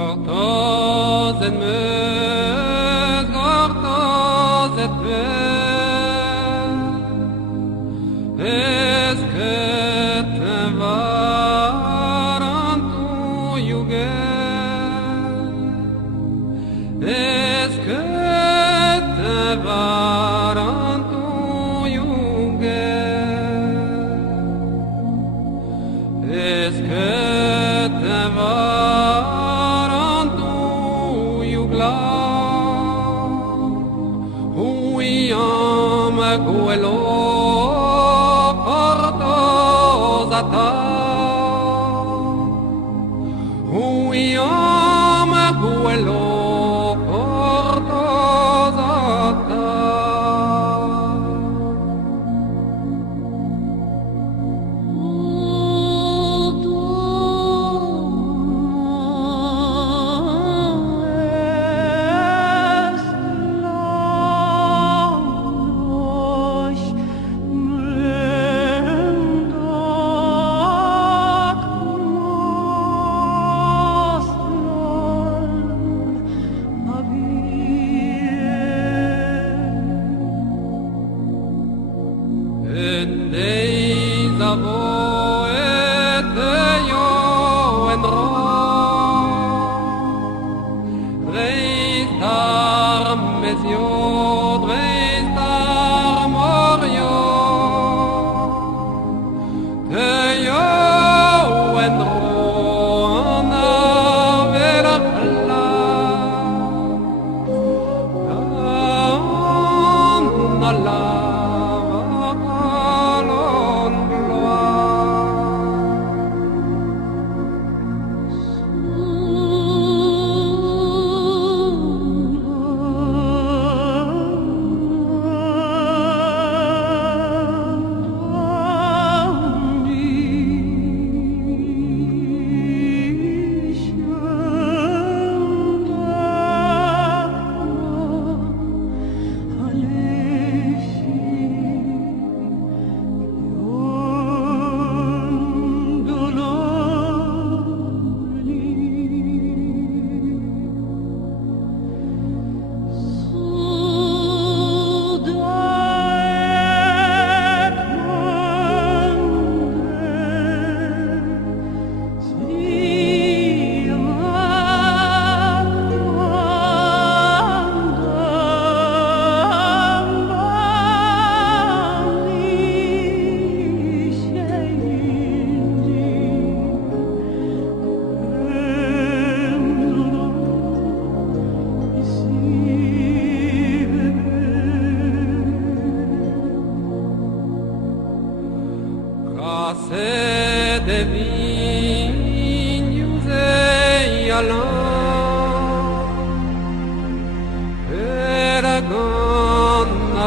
Gortoz et meus, gortoz et meus, esket varantu juget, esket varantu juget, esket varantu Huyam quello portosata Huyam quello portosata Vo et io en ro Dreistar mesio Dreistar morio Que io en ro Ana vera cla Ana la Se de vinhos e alã Era gana